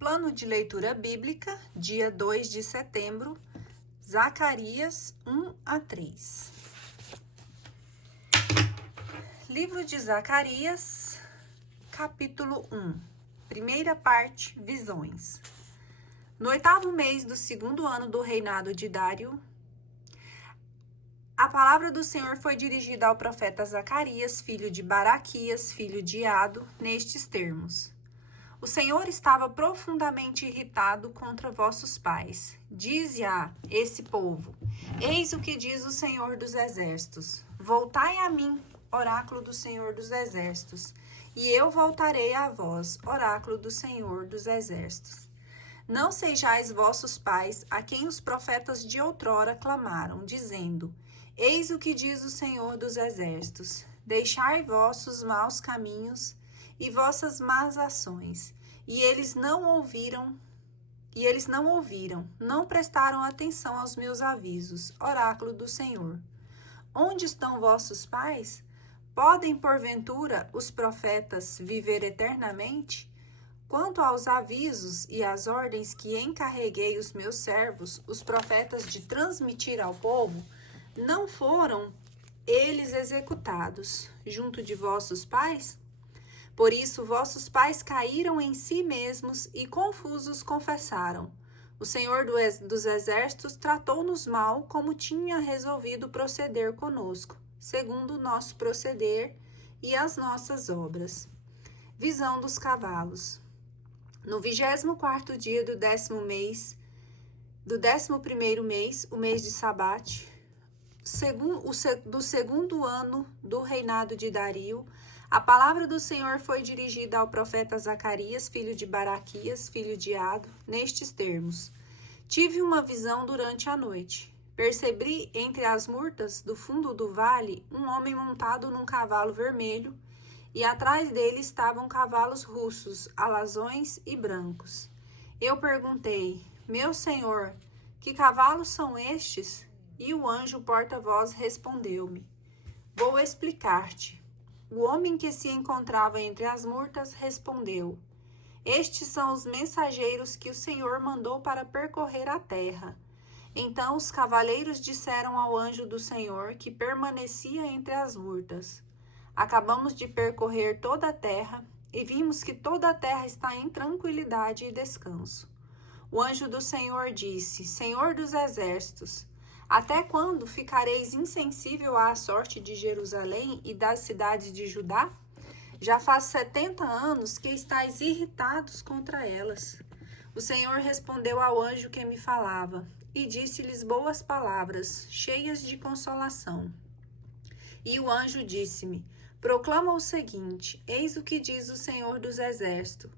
Plano de leitura bíblica, dia 2 de setembro, Zacarias 1 a 3. Livro de Zacarias, capítulo 1. Primeira parte, visões. No 8º mês do 2º ano do reinado de Dário, a palavra do Senhor foi dirigida ao profeta Zacarias, filho de Baraquias, filho de Ado, nestes termos. O Senhor estava profundamente irritado contra vossos pais. Dize a esse povo: eis o que diz o Senhor dos Exércitos. Voltai a mim, oráculo do Senhor dos Exércitos, e eu voltarei a vós, oráculo do Senhor dos Exércitos. Não sejais vossos pais a quem os profetas de outrora clamaram, dizendo: eis o que diz o Senhor dos Exércitos. Deixai vossos maus caminhos e vossas más ações. E eles não ouviram, não prestaram atenção aos meus avisos, oráculo do Senhor. Onde estão vossos pais? Podem, porventura, os profetas viver eternamente? Quanto aos avisos e às ordens que encarreguei os meus servos, os profetas, de transmitir ao povo, não foram eles executados junto de vossos pais? Por isso, vossos pais caíram em si mesmos e confusos confessaram: o Senhor dos Exércitos tratou-nos mal, como tinha resolvido proceder conosco, segundo o nosso proceder e as nossas obras. Visão dos cavalos. No 24º dia do 10º mês, do 11º mês, o mês de Sabate, do 2º ano do reinado de Dario, a palavra do Senhor foi dirigida ao profeta Zacarias, filho de Baraquias, filho de Ado, nestes termos: tive uma visão durante a noite. Percebi entre as murtas do fundo do vale um homem montado num cavalo vermelho, e atrás dele estavam cavalos russos, alazões e brancos. Eu perguntei: meu senhor, que cavalos são estes? E o anjo porta-voz respondeu-me: vou explicar-te. O homem que se encontrava entre as murtas respondeu: estes são os mensageiros que o Senhor mandou para percorrer a terra. Então os cavaleiros disseram ao anjo do Senhor, que permanecia entre as murtas: acabamos de percorrer toda a terra e vimos que toda a terra está em tranquilidade e descanso. O anjo do Senhor disse: Senhor dos Exércitos, até quando ficareis insensível à sorte de Jerusalém e das cidades de Judá? Já faz 70 anos que estáis irritados contra elas. O Senhor respondeu ao anjo que me falava, e disse-lhes boas palavras, cheias de consolação. E o anjo disse-me: proclama o seguinte: eis o que diz o Senhor dos Exércitos.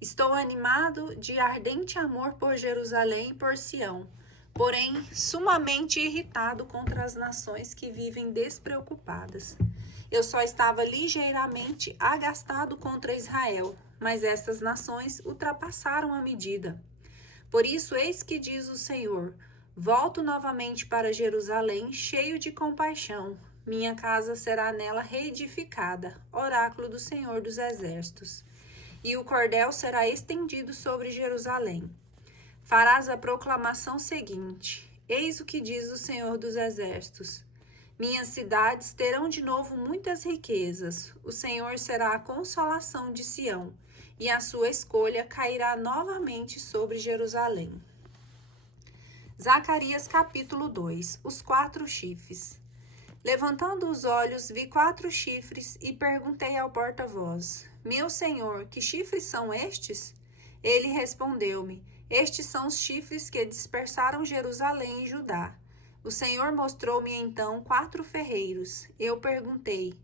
Estou animado de ardente amor por Jerusalém e por Sião, porém sumamente irritado contra as nações que vivem despreocupadas. Eu só estava ligeiramente agastado contra Israel, mas estas nações ultrapassaram a medida. Por isso, eis que diz o Senhor: volto novamente para Jerusalém, cheio de compaixão. Minha casa será nela reedificada, oráculo do Senhor dos Exércitos. E o cordel será estendido sobre Jerusalém. Farás a proclamação seguinte: eis o que diz o Senhor dos Exércitos. Minhas cidades terão de novo muitas riquezas. O Senhor será a consolação de Sião, e a sua escolha cairá novamente sobre Jerusalém. Zacarias capítulo 2. Os 4 chifres. Levantando os olhos, vi 4 chifres e perguntei ao porta-voz: meu senhor, que chifres são estes? Ele respondeu-me: estes são os chifres que dispersaram Jerusalém e Judá. O Senhor mostrou-me então 4 ferreiros. Eu perguntei: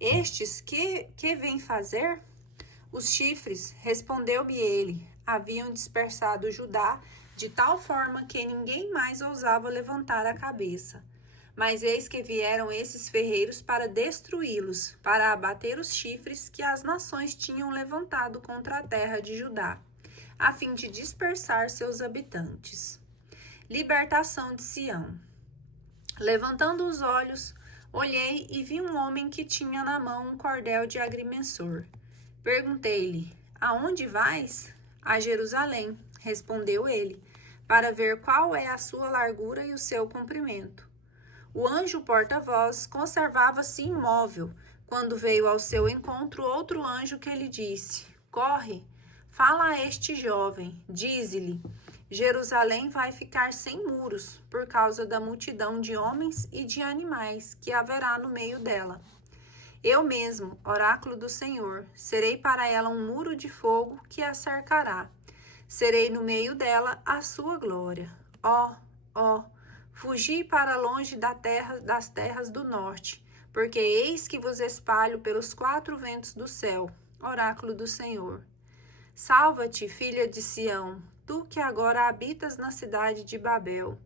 estes que vêm fazer? Os chifres, respondeu-me ele, haviam dispersado Judá de tal forma que ninguém mais ousava levantar a cabeça. Mas eis que vieram esses ferreiros para destruí-los, para abater os chifres que as nações tinham levantado contra a terra de Judá, a fim de dispersar seus habitantes. Libertação de Sião. Levantando os olhos, olhei e vi um homem que tinha na mão um cordel de agrimensor. Perguntei-lhe: aonde vais? A Jerusalém, respondeu ele, para ver qual é a sua largura e o seu comprimento. O anjo porta-voz conservava-se imóvel, quando veio ao seu encontro outro anjo que lhe disse: Corre, fala a este jovem, dize-lhe: Jerusalém vai ficar sem muros, por causa da multidão de homens e de animais que haverá no meio dela. Eu mesmo, oráculo do Senhor, serei para ela um muro de fogo que a cercará. Serei no meio dela a sua glória. Ó, fugi para longe das terras do norte, porque eis que vos espalho pelos quatro ventos do céu, oráculo do Senhor. Salva-te, filha de Sião, tu que agora habitas na cidade de Babel.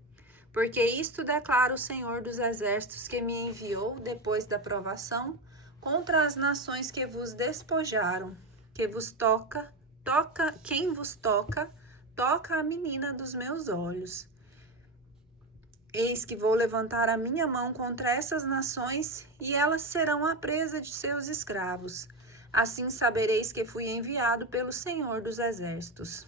Porque isto declara o Senhor dos exércitos que me enviou depois da provação contra as nações que vos despojaram, quem vos toca a menina dos meus olhos. Eis que vou levantar a minha mão contra essas nações, e elas serão a presa de seus escravos. Assim sabereis que fui enviado pelo Senhor dos exércitos.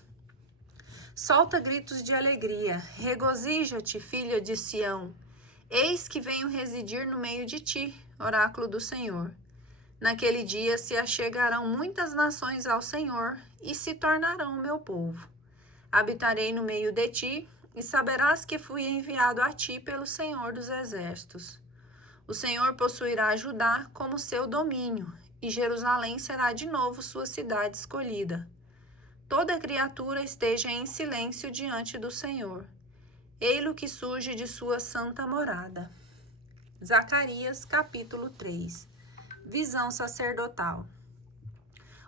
Solta gritos de alegria, regozija-te, filha de Sião. Eis que venho residir no meio de ti, oráculo do Senhor. Naquele dia se achegarão muitas nações ao Senhor e se tornarão meu povo. Habitarei no meio de ti, e saberás que fui enviado a ti pelo Senhor dos exércitos. O Senhor possuirá Judá como seu domínio, e Jerusalém será de novo sua cidade escolhida. Toda criatura esteja em silêncio diante do Senhor. Ei-lo que surge de sua santa morada. Zacarias, capítulo 3. Visão sacerdotal.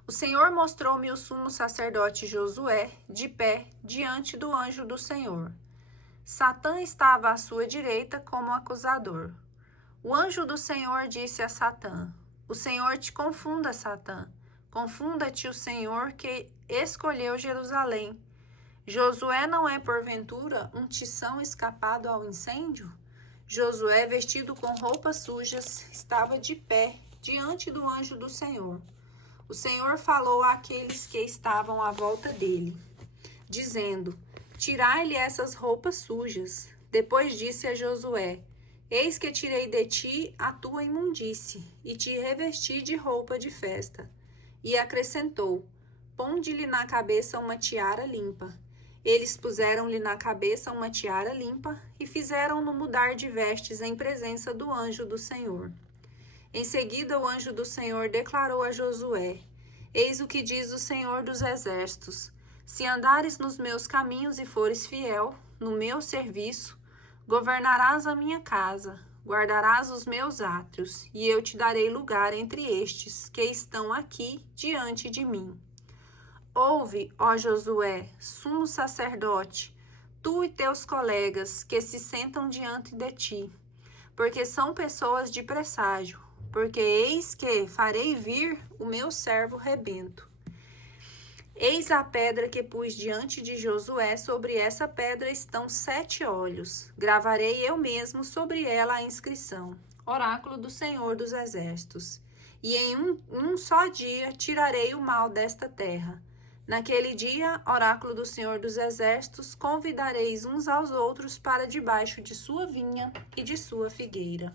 O Senhor mostrou-me o sumo sacerdote Josué, de pé, diante do anjo do Senhor. Satã estava à sua direita como acusador. O anjo do Senhor disse a Satã: O Senhor te confunda, Satã. Confunda-te o Senhor que escolheu Jerusalém. Josué não é, porventura, um tição escapado ao incêndio? Josué, vestido com roupas sujas, estava de pé diante do anjo do Senhor. O Senhor falou àqueles que estavam à volta dele, dizendo: Tirai-lhe essas roupas sujas. Depois disse a Josué: Eis que tirei de ti a tua imundície, e te revesti de roupa de festa. E acrescentou: Ponde-lhe na cabeça uma tiara limpa. Eles puseram-lhe na cabeça uma tiara limpa e fizeram-no mudar de vestes em presença do anjo do Senhor. Em seguida, o anjo do Senhor declarou a Josué: Eis o que diz o Senhor dos exércitos: Se andares nos meus caminhos e fores fiel, no meu serviço, governarás a minha casa, guardarás os meus átrios, e eu te darei lugar entre estes que estão aqui diante de mim. Ouve, ó Josué, sumo sacerdote, tu e teus colegas que se sentam diante de ti, porque são pessoas de presságio, porque eis que farei vir o meu servo rebento. Eis a pedra que pus diante de Josué, sobre essa pedra estão 7 olhos. Gravarei eu mesmo sobre ela a inscrição: Oráculo do Senhor dos Exércitos. E em um só dia tirarei o mal desta terra. Naquele dia, oráculo do Senhor dos Exércitos, convidareis uns aos outros para debaixo de sua vinha e de sua figueira.